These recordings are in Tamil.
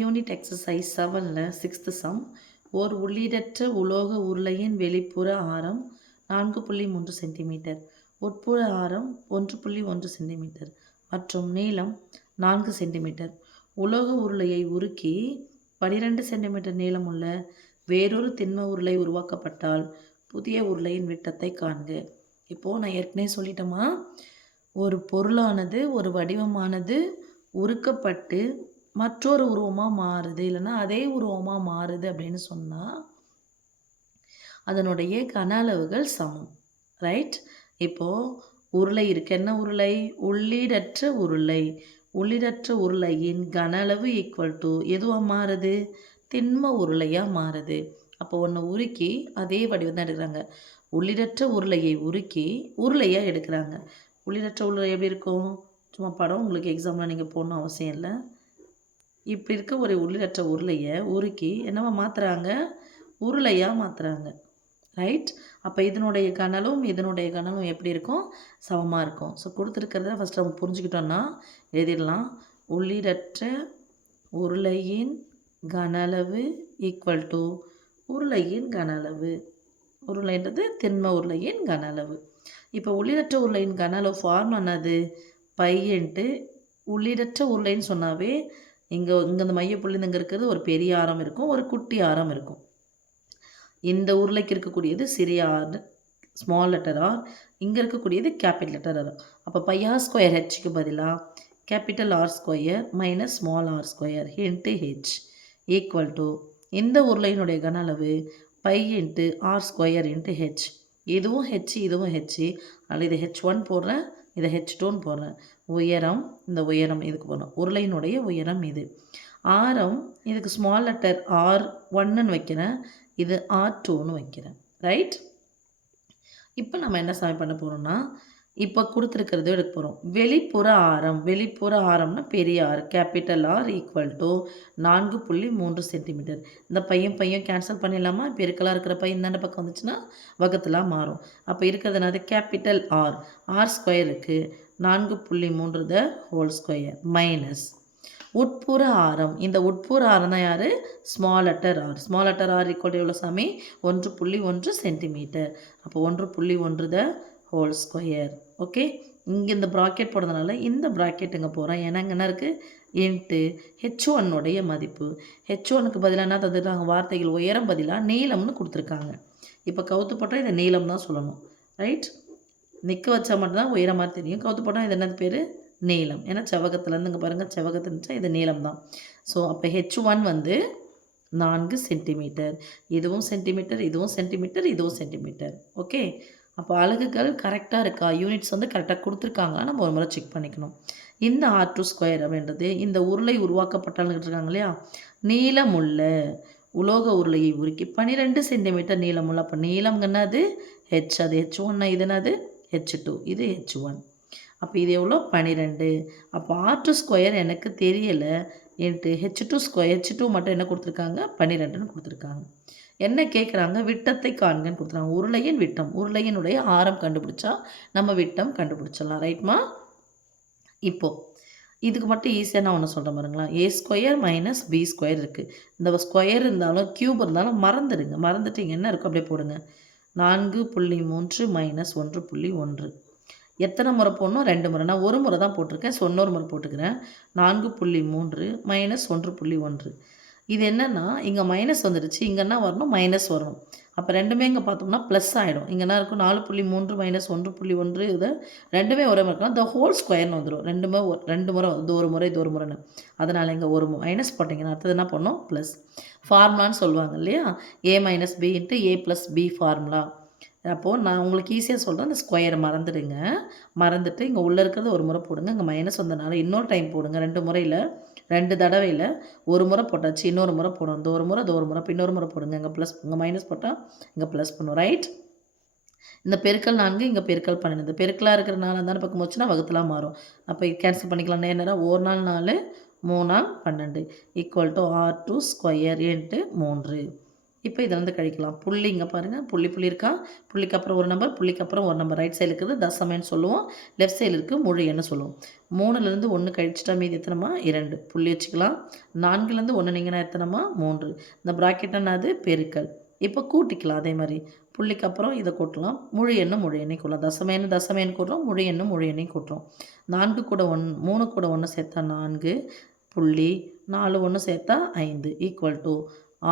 யூனிட் எக்ஸசைஸ் 7ல் 6th சம். ஓர் உள்ளீடற்ற உலோக உருளையின் வெளிப்புற ஆரம் 4.3 சென்டிமீட்டர், உட்புற ஆரம் 1.1 சென்டிமீட்டர் மற்றும் நீளம் 4 சென்டிமீட்டர். உலோக உருளையை உருக்கி 12 சென்டிமீட்டர் நீளமுள்ள வேறொரு திண்ம உருளை உருவாக்கப்பட்டால் புதிய உருளையின் விட்டத்தை காண்க. இப்போது நான் ஏற்கனவே சொல்லிட்டோமா, ஒரு பொருளானது ஒரு வடிவமானது உருக்கப்பட்டு மற்றொரு உருவமாக மாறுது, இல்லைன்னா அதே உருவமாக மாறுது அப்படின்னு சொன்னால் அதனுடைய கன அளவுகள் சமம். ரைட்? இப்போது உருளை இருக்கு. என்ன உருளை? உள்ளீடற்ற உருளை. உள்ளீடற்ற உருளையின் கன அளவு ஈக்குவல் டு எதுவாக மாறுது? திண்ம உருளையாக மாறுது. அப்போ ஒன்று உருக்கி அதே வடிவம் தான் எடுக்கிறாங்க. உள்ளீடற்ற உருளையை உருக்கி உருளையாக எடுக்கிறாங்க. உள்ளீடற்ற உருளை எப்படி இருக்கும்? சும்மா படம் உங்களுக்கு எக்ஸாமில் நீங்கள் போடணும் அவசியம் இல்லை. இப்படி இருக்க ஒரு உள்ளீடற்ற உருளையை உருக்கி என்னவா மாற்றுறாங்க? உருளையாக மாற்றுறாங்க. ரைட்? அப்போ இதனுடைய கனலும் இதனுடைய கனலும் எப்படி இருக்கும்? சமமாக இருக்கும். ஸோ கொடுத்துருக்கிறத ஃபஸ்ட்டு நம்ம புரிஞ்சுக்கிட்டோன்னா எழுதிடலாம். உள்ளீடற்ற உருளையின் கன அளவு ஈக்குவல் டு உருளையின் கன அளவு. உருளைன்றது திண்ம உருளையின் கன அளவு. இப்போ உள்ளீடற்ற உருளையின் கன அளவு ஃபார்ம் என்னது? பை இன்ட்டு உள்ளீடற்ற உருளைன்னு சொன்னாவே இங்கே இந்த மையப்புள்ளி இங்கே இருக்கிறது ஒரு பெரிய ஆரம் இருக்கும், ஒரு குட்டி ஆரம் இருக்கும். இந்த உருளைக்கு இருக்கக்கூடியது சிறிய ஆர், ஸ்மால் லெட்டர் ஆர். இங்கே இருக்கக்கூடியது கேபிட்டல் லெட்டர் ஆர். அப்போ பையா ஸ்கொயர் ஹெச்சுக்கு பதிலாக capital R square minus small R square into H equal to இந்த உருளையினுடைய கன அளவு pi into R square into H. இதுவும் ஹெச், இதுவும் ஹெச். அதில் இது H1 போடுறேன், இதை H2ன்னு போடுறேன். உயரம், இந்த உயரம் இதுக்கு போடணும். உருளையினுடைய உயரம் இது. ஆரம் இதுக்கு ஸ்மால் லெட்டர் R1ன்னு வைக்கிறேன், இது R2ன்னு வைக்கிறேன். ரைட்? இப்போ நம்ம என்ன சாமி பண்ண போகிறோம்னா, இப்போ கொடுத்துருக்கிறத எடுக்க போகிறோம். வெளிப்புற ஆரம். வெளிப்புற ஆரம்னா பெரிய R, capital R equal to 4.3 centimetre. இந்த பையன் கேன்சல் பண்ணிடலாமா? பெருக்கலாக இருக்கிற பையன் இந்தாண்ட பக்கம் வந்துச்சுன்னா வகுத்தலாக மாறும். அப்போ இருக்கிறதுனால கேபிட்டல் ஆர், ஆர் ஸ்கொயர் இருக்குது, 4.3 த ஹோல் ஸ்கொயர் மைனஸ் உட்புற ஆரம். இந்த உட்புற ஆரம் தான் யார்? Small letter R. Small letter R equal எவ்வளோ சாமி? 1.1 சென்டிமீட்டர். அப்போ 1.1 த ஹோல் ஸ்கொயர். ஓகே, இங்கே இந்த ப்ராக்கெட் போடுறதுனால இந்த ப்ராக்கெட் இங்கே போகிறோம். ஏன்னா இங்கே என்ன இருக்குது? இன்ட்டு H1 மதிப்பு. H1க்கு பதிலாக என்ன தந்துருக்காங்க? வார்த்தைகள் உயரம் பதிலாக நீளம்னு கொடுத்துருக்காங்க. இப்போ கவுத்து போட்டால் இதை நீளம் தான் சொல்லணும். ரைட்? நிற்க வச்சா மட்டும்தான் உயரம் மாதிரி தெரியும். கவுத்து போட்டால் இது என்னது பேர்? நீளம். ஏன்னா செவகத்துலேருந்து இங்கே பாருங்கள், செவகத்து இருந்துச்சா இது நீளம் தான். ஸோ அப்போ H1 வந்து 4 சென்டிமீட்டர். இதுவும் சென்டிமீட்டர், இதுவும் சென்டிமீட்டர், இதுவும் சென்டிமீட்டர். ஓகே, அப்போ அலகுகள் கரெக்டாக இருக்கா? யூனிட்ஸ் வந்து கரெக்டாக கொடுத்துருக்காங்களா? நம்ம ஒரு முறை செக் பண்ணிக்கணும். இந்த R2 ஸ்கொயர் அப்படின்றது இந்த உருளை உருவாக்கப்பட்டாலும் இருக்காங்க இல்லையா, நீளமுள்ள உலோக உருளையை உருக்கி 12 சென்டிமீட்டர் நீளமுள்ள. அப்போ நீளம்ங்கன்னது H, அது H1, இது என்னது H2, இது H1. அப்போ இது எவ்வளோ? 12. அப்போ R2 ஸ்கொயர் எனக்கு தெரியலை இன்ட்டு H2 ஸ்கொயர். H2 மட்டும் என்ன கொடுத்துருக்காங்க? 12ன்னு கொடுத்துருக்காங்க. என்ன கேட்குறாங்க? விட்டத்தை காண்கன்னு கொடுத்துருக்காங்க. உருளையின் விட்டம், உருளையினுடைய ஆரம் கண்டுபிடிச்சா நம்ம விட்டம் கண்டுபிடிச்சிடலாம். ரைட்மா? இப்போது இதுக்கு மட்டும் ஈஸியாக நான் ஒன்று சொல்கிறேன் பாருங்களா. A square minus B square இருக்குது. இந்த ஸ்கொயர் இருந்தாலும் க்யூப் இருந்தாலும் மறந்துடுங்க. மறந்துட்டு இங்கே என்ன இருக்கும் அப்படியே போடுங்க. 4.3 மைனஸ் 1.1. எத்தனை முறை போடணும்? 2 முறை. நான் ஒரு முறை தான் போட்டிருக்கேன். ஸோ இன்னொரு முறை போட்டுக்கிறேன். 4.3 மைனஸ் 1.1. இது என்னென்னா இங்கே மைனஸ் வந்துடுச்சு, இங்கே என்ன வரணும்? மைனஸ் வரணும். அப்போ ரெண்டுமே இங்கே பார்த்தோம்னா ப்ளஸ் ஆகிடும். இங்கே என்ன இருக்கும்? 4.3 மைனஸ் 1.1. இதை ரெண்டுமே ஒரே மாதிரி இருக்கலாம். த ஹோல் ஸ்கொயர்னு வந்துடும். ரெண்டு முறை இது ஒரு முறை, இது ஒரு முறைன்னு. அதனால் இங்கே ஒரு மைனஸ் போட்டிங்கன்னா அடுத்தது என்ன பண்ணணும்? ப்ளஸ். ஃபார்முலான்னு சொல்லுவாங்க இல்லையா, A minus B into A plus B formula. அப்போது நான் உங்களுக்கு ஈஸியாக சொல்கிறேன், இந்த ஸ்கொயரை மறந்துடுங்க. மறந்துட்டு இங்கே உள்ளே இருக்கிறது ஒரு முறை போடுங்க. இங்கே மைனஸ் வந்தனால இன்னொரு டைம் போடுங்க. 2 முறையில், 2 தடவையில் ஒரு முறை போட்டாச்சு, இன்னொரு முறை போடணும். இந்த ஒரு முறை, இது ஒரு முறை, இப்போ இன்னொரு முறை போடுங்க. இங்கே ப்ளஸ், இங்கே மைனஸ் போட்டால் இங்கே ப்ளஸ் பண்ணும். ரைட்? இந்த பெருக்கல் 4, இங்கே பெருக்கல் 12. பெருக்கலாக இருக்கிறனால அந்த பக்கம் வச்சுன்னா வகுத்தலாம் மாறும். அப்போ கேன்சல் பண்ணிக்கலாம். என்னன்னா 1 நாள் 4, 3 நாள் 12 equal to R2 square into 3. இப்போ இதை வந்து கழிக்கலாம். புள்ளி இங்கே பாருங்கள், புள்ளி புள்ளி இருக்கா, புள்ளிக்கு அப்புறம் ஒரு நம்பர், புள்ளிக்கு அப்புறம் ஒரு நம்பர். ரைட் சைடில் இருக்குது தசமன்னு சொல்லுவோம், லெஃப்ட் சைடில் இருக்குது முழு எண்ணு சொல்லுவோம். 3லேருந்து 1 கழிச்சிட்டா மீதி எத்தனைமா 2 புள்ளி வச்சுக்கலாம். 4லேருந்து 1 நீங்கன்னா எத்தனைமா 3. இந்த ப்ராக்கெட்னா அது பெருக்கல். இப்போ கூட்டிக்கலாம் அதே மாதிரி புள்ளிக்கு அப்புறம் இதை கூட்டலாம். முழு எண்ணு முழு எண்ணை கூட்டலாம். தசம எண்ணு கூட்டுறோம், முழு எண்ணு முழு எண்ணையும் கூட்டுறோம். 4 கூட 1 3 கூட 1 சேர்த்தா 4 புள்ளி 4 1 சேர்த்தா 5 equal to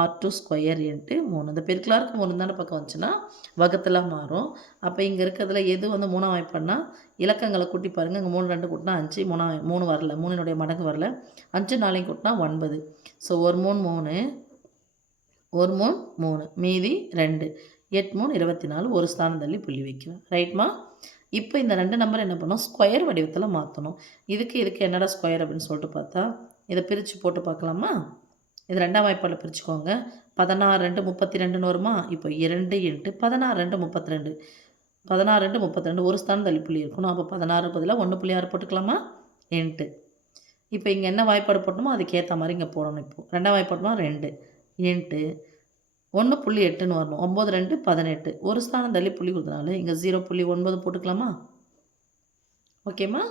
R2 square into 3. இந்த பெருக்கலாருக்கு 3 தானே பக்கம் வந்துச்சுன்னா வகுத்தெல்லாம் மாறும். அப்போ இங்கே இருக்கிறதுல எது வந்து 3ஆம் வாய்ப்பாடுனா இலக்கங்களை கூட்டி பாருங்கள். இங்கே 3 2 கூட்டினா 5 3 வரல, 3னுடைய மடங்கு வரல. 5 4 கூட்டினா 9. ஸோ 1 3 3 1 3 3 மீதி 2 8 3 24 ஒரு ஸ்தானம் தள்ளி புள்ளி வைக்கலாம். ரைட்மா? இப்போ இந்த 2 நம்பர் என்ன பண்ணோம், ஸ்கொயர் வடிவத்தில் மாற்றணும். இதுக்கு என்னடா ஸ்கொயர் அப்படின்னு சொல்லிட்டு பார்த்தா இதை பிரித்து போட்டு பார்க்கலாமா? இது 2ஆம் வாய்ப்பாடில் பிரிச்சுக்கோங்க. 16 2 32ன்னு வருமா? இப்போ 2 இன்ட்டு 16 2 32. 16 2 32 ஒரு ஸ்தானம் தள்ளி புள்ளி இருக்கணும். அப்போ 16 பதிலாக 1.6 போட்டுக்கலாமா? இன்ட்டு இப்போ இங்கே என்ன வாய்ப்பாடு போட்டணுமோ அதுக்கேற்ற மாதிரி இங்கே போடணும். இப்போது 2ஆம் வாய்ப்பாடுனா 2 இன்ட்டு 1.8ன்னு வரணும். 9 2 18 ஒரு ஸ்தானம் தள்ளி புள்ளி கொடுத்தனால இங்கே 0.9 போட்டுக்கலாமா? ஓகேம்மா?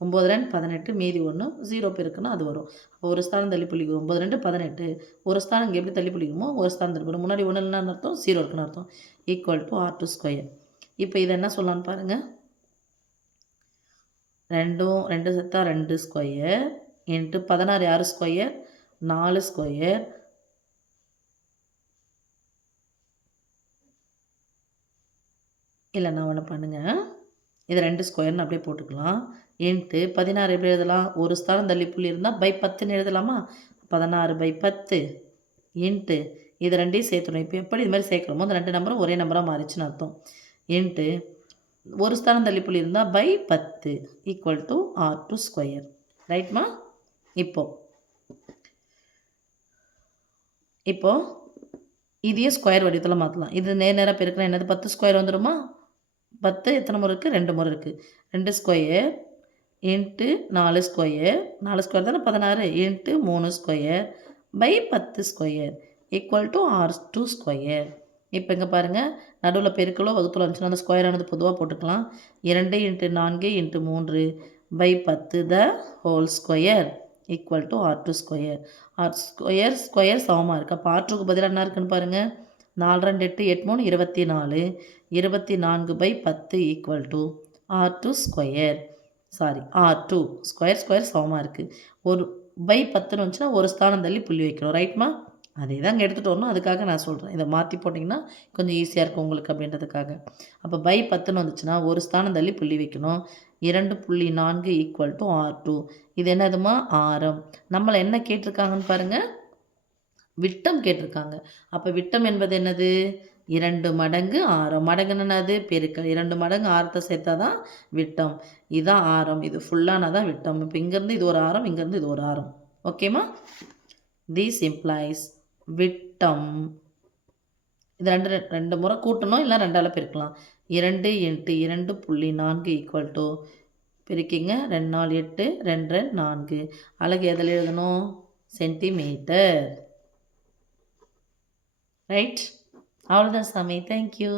9 2 18 மீதி 1 0 பெருக்குன்னா அது வரும். அப்போ ஒரு ஸ்தானம் தள்ளி புள்ளி 9 2 18 ஒரு ஸ்தானம் இங்கே எப்படி தள்ளி புள்ளிக்குமோ ஒரு ஸ்தானம் தள்ளி புள்ளி முன்னாடி 1 இல்லைன்னு அர்த்தம் 0 இருக்குன்னு அர்த்தம். Equal to R2 square. இப்போ இதை என்ன சொல்லலான்னு பாருங்கள். 2 செத்தா 2 ஸ்கொயர் இன்ட்டு 16 6 ஸ்கொயர் 4 ஸ்கொயர் இல்லை நான் ஒன்று பண்ணுங்கள். இது 2 ஸ்கொயர்னு அப்படியே போட்டுக்கலாம். இன்ட்டு 16 எப்படி எழுதலாம், ஒரு ஸ்தானம் தள்ளி புள்ளி இருந்தால் பை 10ன்னு எழுதலாமா? 16/10 இன்ட்டு இது 2ஐயும் சேர்த்துணும். இப்போ எப்படி இது மாதிரி சேர்க்குறோமோ அந்த 2 நம்பரும் ஒரே நம்பராக மாறிச்சுன்னு அர்த்தம். இன்ட்டு ஒரு ஸ்தானம் தள்ளி புள்ளி இருந்தால் pi 10 equal to R2 square. ரைட்மா? இப்போ இதையே ஸ்கொயர் வடிவத்தில் மாற்றலாம். இது நேராக பெருக்கலாம் என்னது 10 ஸ்கொயர் வந்துடுமா? 10 எத்தனை முறை இருக்குது, 2 முறை இருக்குது. 2 ஸ்கொயர் இன்ட்டு 4 ஸ்கொயர் 4 ஸ்கொயர் தானே 16 into 3 square pi 10 square equal to R2 square. இப்போ இங்கே பாருங்கள், நடுவில் பெருக்கலோ வகுத்தலோ இருந்துச்சுன்னா அந்த ஸ்கொயரானது பொதுவாக போட்டுக்கலாம். 2 into 4 into 3 pi 10 the whole square equal to R2 square. Square சமமாக இருக்குது. அப்போ R2க்கு பதிலாக என்ன இருக்குன்னு பாருங்கள். 4 2 8 8 3 24 24/10 equal to R2 square. R2 square சமமாக இருக்குது. ஒரு பை 10ன்னு வந்துச்சுன்னா ஒரு ஸ்தானம் தள்ளி புள்ளி வைக்கணும். ரைட்மா? அதே தான் இங்கே எடுத்துகிட்டு வரணும். அதுக்காக நான் சொல்கிறேன். இதை மாற்றி போட்டிங்கன்னா கொஞ்சம் ஈஸியாக இருக்கும் உங்களுக்கு அப்படின்றதுக்காக. அப்போ பை 10ன்னு வந்துச்சுன்னா ஒரு ஸ்தானம் தள்ளி புள்ளி வைக்கணும். 2.4 ஈக்குவல் டு R2. இது என்னதுமா? ஆரம். நம்மளை என்ன கேட்டிருக்காங்கன்னு பாருங்கள், விட்டம் கேட்டிருக்காங்க. அப்போ விட்டம் என்பது என்னது? 2 மடங்கு ஆரம். மடங்கு என்னது? பெருக்கல். 2 மடங்கு ஆரத்தை சேர்த்தா தான் விட்டம். இதுதான் ஆரம். இது ஃபுல்லானா தான் விட்டம். இப்போ இங்கேருந்து இது ஒரு ஆரம், இங்கேருந்து இது ஒரு ஆரம். ஓகேம்மா? திஸ் இம்ப்ளைஸ் விட்டம். இது 2 முறை கூட்டணும், இல்லை 2ஆல் பெருக்கலாம். 2 இன்ட்டு 2.4 ஈக்குவல் டு பெருக்கிங்க. 2 4 8 2 4 அலகு எதில் எழுதணும்? சென்டிமீட்டர். ரைட்? அவ்வளோதான் சாமி. தேங்க்யூ.